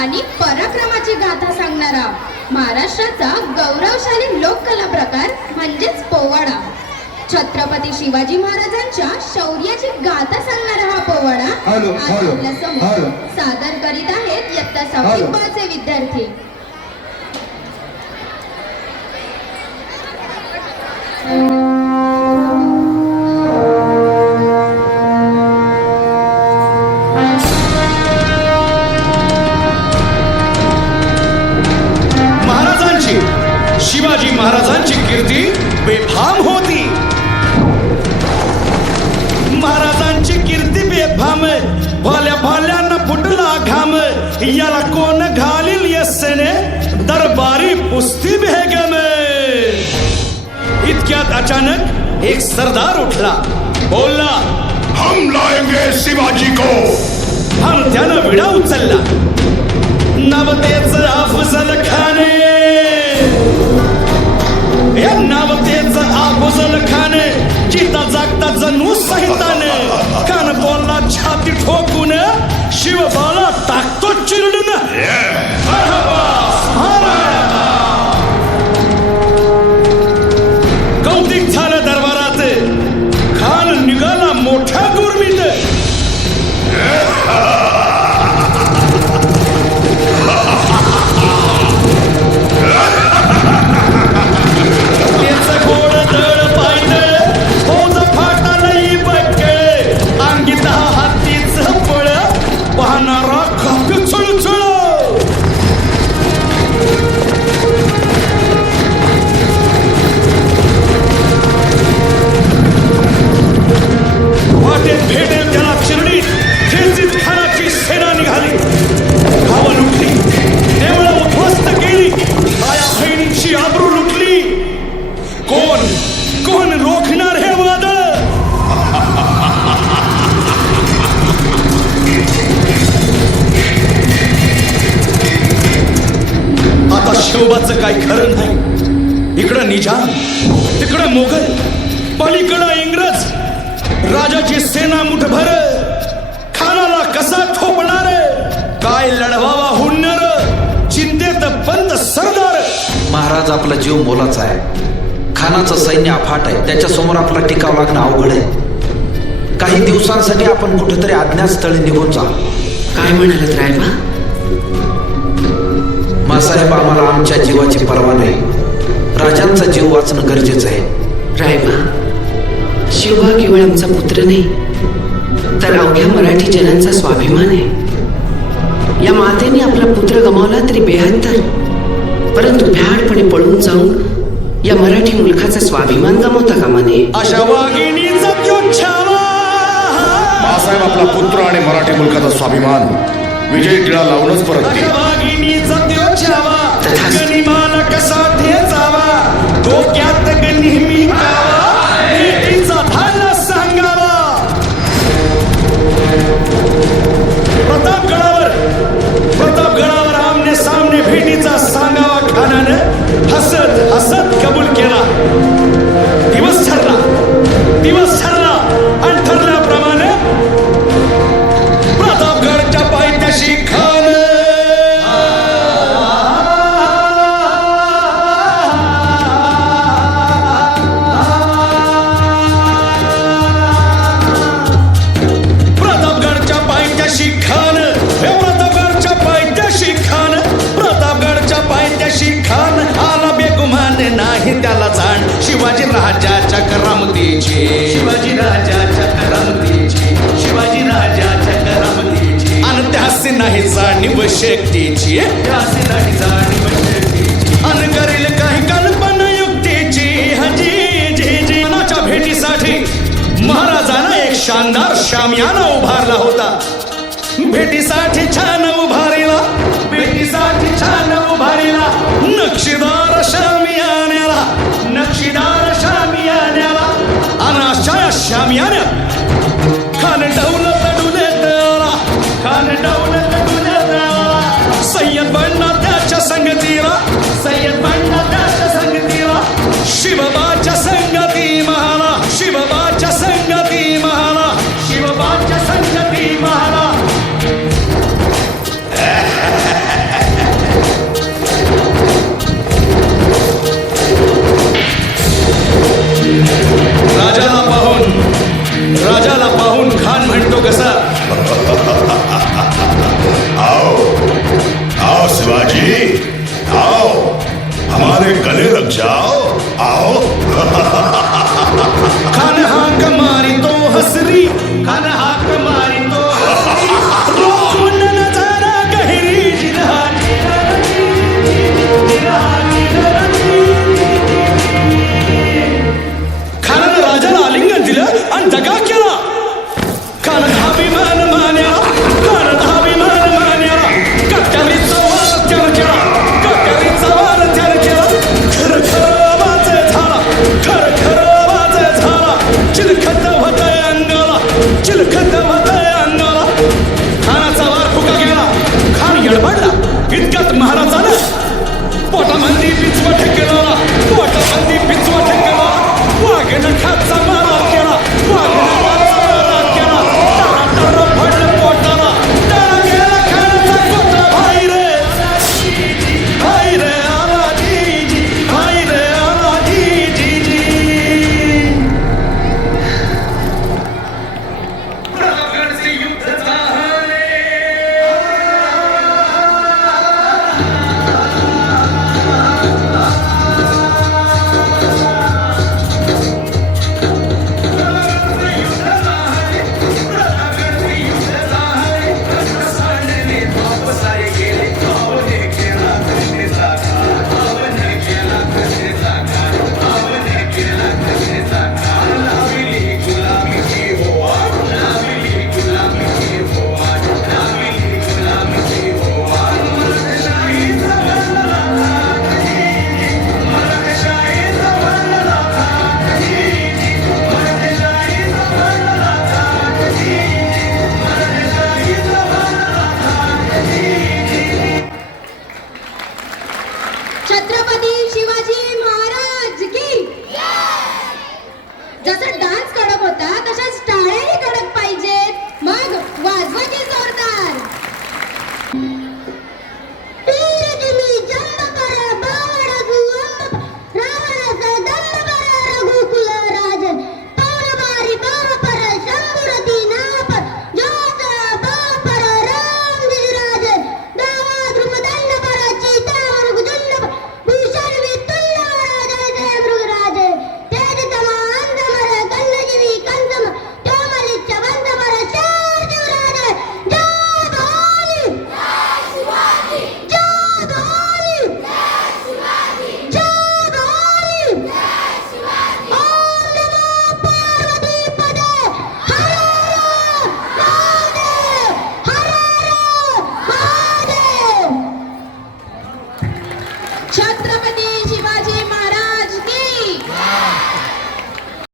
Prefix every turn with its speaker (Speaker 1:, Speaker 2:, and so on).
Speaker 1: आणि पराक्रमाची गाथा सांगणारा महाराष्ट्राचा गौरवशाली लोककला प्रकार म्हणजेच पोवाडा छत्रपती शिवाजी महाराजांच्या शौर्याची गाथा सांगणारा हा पोवाडा. सादर करीत आहेत इयत्ता. सहावी ब चे विद्यार्थी
Speaker 2: महाराजांची बेफाम होती. महाराजांची कीर्ती बेफाम भल्या भल्यानं फुटला घाम याला कोण घालील यस्सेने? दरबारी पुस्ती भेगम इतक्यात अचानक एक सरदार उठला. बोलला
Speaker 3: हम लाएंगे शिवाजी को।
Speaker 2: आणि त्यानं विडा उचलला. नवतेच अफजल खाने अफजल खाने चिता जागता जणू सहिताने. कान बोलला छाती ठोकून शिवबाला टाकतो चिरडून. मोगल पलीकडं इंग्रज राजाची सेना मुठभर खानाला कसा ठोपणार? काय लढवावा हुन्नर? चिंतेत बंद सरदार.
Speaker 4: महाराज आपला जीव मोलाचा आहे. खानाचं सैन्य अफाट आहे. त्याच्यासमोर आपला टिकाव लागणं अवघड आहे. काही दिवसांसाठी आपण कुठेतरी अज्ञातस्थळी निघून जा.
Speaker 5: काय म्हणालत रायबा?
Speaker 4: मासाहेब आम्हाला आमच्या जीवाची पर्वा नाही. राजांचा जीव वाचणं गरजेचं आहे.
Speaker 5: रायबा शिवबा केवळ आमचा पुत्र नाही तर अवघ्या मराठी जनांचा स्वाभिमान आहे. या मातेने आपला पुत्र गमावला तरी बेहत्तर परंतु भ्याडपणे पळून जाऊन या मराठी मुलखाचा स्वाभिमान गमावता कामा नये.
Speaker 2: अशा वाघिणीचा
Speaker 3: बाळासाहेब आपला पुत्र आणि मराठी मुलकाचा स्वाभिमान विजय टिळा लावूनच परत
Speaker 2: अशा
Speaker 3: केला
Speaker 2: वाघिणीचा त्यो कसा ठेचावा डोक्यात नेहमी कावा जाणीव शक्तीची त्यासी करील काही कल्पना युक्तीची. हजी जी जी. मनाच्या भेटीसाठी महाराजानं एक शानदार शामियाना उभारला होता. भेटीसाठी छान उभारीला. भेटीसाठी छान उभारीला. नक्षीदार शामियान्याला. नक्षीदार शामियान्याला. अनाशा अशा या शामियान्यात खान चिलखत खानाचा वार फुका गेला. खान गडबडला इतक्यात महाराजानं
Speaker 1: पोटामध्ये